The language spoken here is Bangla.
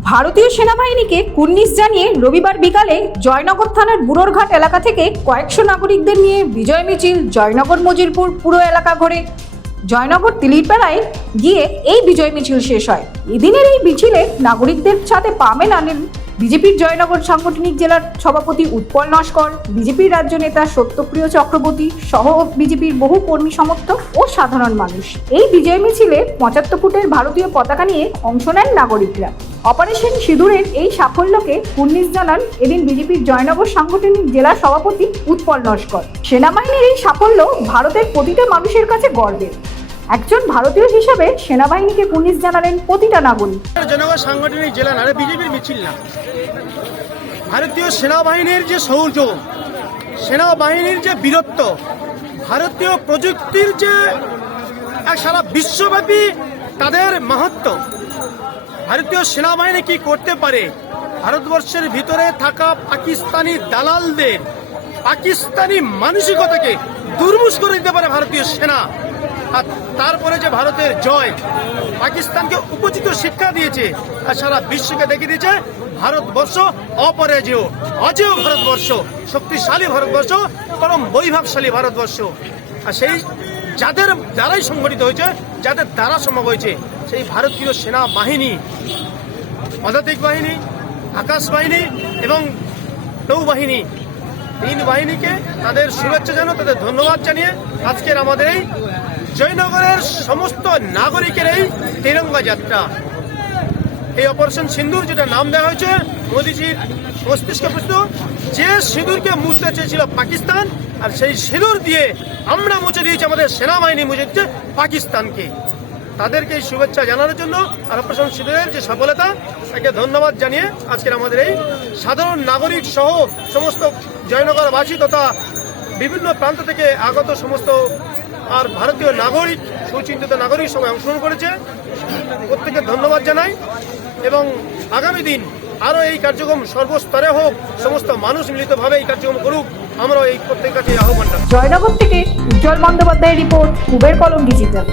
ভারতীয় সেনাবাহিনীকে কুর্নিশ জানিয়ে রবিবার বিকালে জয়নগর থানার বুড়োরঘাট এলাকা থেকে কয়েকশো নাগরিকদের নিয়ে বিজয় মিছিল জয়নগর মজিরপুর পুরো এলাকা ঘুরে। জয়নগর তিলিরপাড়ায় গিয়ে এই বিজয় মিছিল শেষ হয়। এদিনের এই মিছিলে নাগরিকদের সাথে পা মেলালেন বিজেপির জয়নগর সাংগঠনিক জেলার সভাপতি উৎপল নস্কর, বিজেপির রাজ্য নেতা সত্যপ্রিয় চক্রবর্তী সহ বিজেপির বহু কর্মী সমর্থক ও সাধারণ মানুষ। এই বিজয় মিছিলে পঁচাত্তর ফুটের ভারতীয় পতাকা নিয়ে অংশ নেন নাগরিকরা। অপারেশন সিঁদুরের এই সাফল্যকে কুর্নিশ জানান এদিন বিজেপির জয়নগর সাংগঠনিক জেলা সভাপতি উৎপল নস্কর সেনাবাহিনীর এই সাফল্য ভারতের প্রতিটা মানুষের কাছে গর্বের। একজন ভারতীয় হিসাবে সেনাবাহিনীকে কুর্নিশ জানালেন প্রতিটা নাগরিক। জনগণ সাংগঠনিক জেলা না বিজেপির মিছিল না। ভারতীয় সেনাবাহিনীর যে শৌর্য সেনাবাহিনীর যে বীরত্ব, ভারতীয় প্রযুক্তির যে এক সারা বিশ্বব্যাপী তাদের মাহাত্ম ভারতীয় সেনাবাহিনী কি করতে পারে? ভারতবর্ষের ভিতরে থাকা পাকিস্তানি দালালদের পাকিস্তানি মানসিকতাকে দুর্মুষ করে দিতে পারে ভারতীয় সেনা। আর তারপরে যে ভারতের জয়, পাকিস্তানকে উপযুক্ত শিক্ষা দিয়েছে আর সারা বিশ্বকে দেখিয়ে দিয়েছে ভারতবর্ষ অপরাজেয়, অজেয় ভারতবর্ষ, শক্তিশালী ভারতবর্ষ, পরম বৈভবশালী ভারতবর্ষ। আর সেই যাদের দ্বারাই সংগঠিত হয়েছে, যাদের দ্বারা সম্ভব হয়েছে, সেই ভারতীয় সেনা বাহিনী পদাতিক বাহিনী, আকাশ বাহিনী এবং নৌবাহিনী। তিন বাহিনীকে তাদের শুভেচ্ছা জানো তাদের ধন্যবাদ জানিয়ে আজকের আমাদের এই জয়নগরের সমস্ত নাগরিকের এই তিরঙ্গা যাত্রা। এই অপারেশন সিন্দুর যেটা নাম দেওয়া হয়েছে মোদীজির মস্তিষ্ক প্রশ্ন যে সিঁদুরকে মুছতে চেয়েছিল পাকিস্তান, আর সেই সিঁদুর দিয়ে আমরা মুছে দিয়েছি আমাদের সেনাবাহিনী মুছে দিচ্ছে পাকিস্তানকে। তাদেরকে এই শুভেচ্ছা জানানোর জন্য আর অপারেশন সিঁদুরের যে সফলতা, তাকে ধন্যবাদ জানিয়ে আজকের আমাদের এই সাধারণ নাগরিক সহ সমস্ত জয়নগরবাসী তথা বিভিন্ন প্রান্ত থেকে আগত সমস্ত আর ভারতীয় নাগরিক, সুচিন্তিত নাগরিক সবাই অংশগ্রহণ করেছে। প্রত্যেকে ধন্যবাদ জানাই। এবং আগামী দিন আরও এই কার্যক্রম সর্বস্তরে হোক, সমস্ত মানুষ মিলিতভাবে এই কার্যক্রম করুক আমরা এই প্রত্যেক কাছে আহ্বান জয়নগর থেকে উজ্জ্বল বন্দ্যোপাধ্যায়ের রিপোর্ট, কুবের কলম ডিজিটাল।